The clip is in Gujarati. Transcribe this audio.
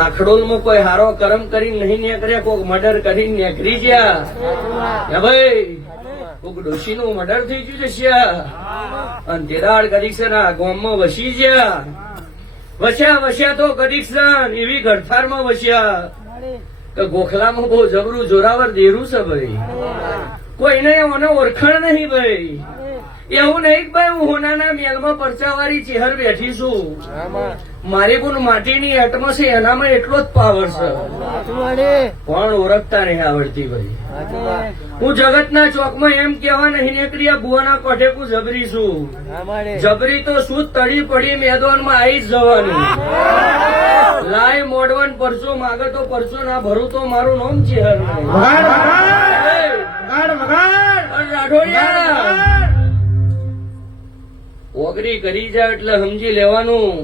આખડોલ માં કોઈ હારો કર્મ કરીને નહીં નીકળ્યા, કોઈક મર્ડર કરીને નીકળી ગયા ભાઈ, કોઈક ડોશી નું મર્ડર થઈ ગયું છે અને તેરાડ કદીક્ષણ આ ગામમાં વસી ગયા. વસ્યા તો કદીક્ષણ એવી ગડથારમાં વસ્યા કે ગોખલામાં બહુ જબરું જોરાવર દેરું છે ભાઈ. કોઈને મને ઓળખાણ નહીં ભાઈ. એવું નહીં કે ભાઈ હું હોનાના મેલમાં પરચાવાળી ચેહર બેઠી છું. મારી પણ માટીની આત્મા છે, એનામાં એટલો જ પાવર છે, પણ ઓળખતા નહીં આવડતી ભાઈ. હું જગતના ચોકમાં એમ કેવા નહીં નીકળી, આ બુવાના કોઠે હું જબરી છું. જબરી તો શું તળી પડી મેદાનમાં આવી જ જવાની. લાય મોડવન પરચો માગે તો પરચો ના ભરું તો મારું નામ ચેહર. રાઠોડિયા ઓગરી કરી જાય એટલે સમજી લેવાનું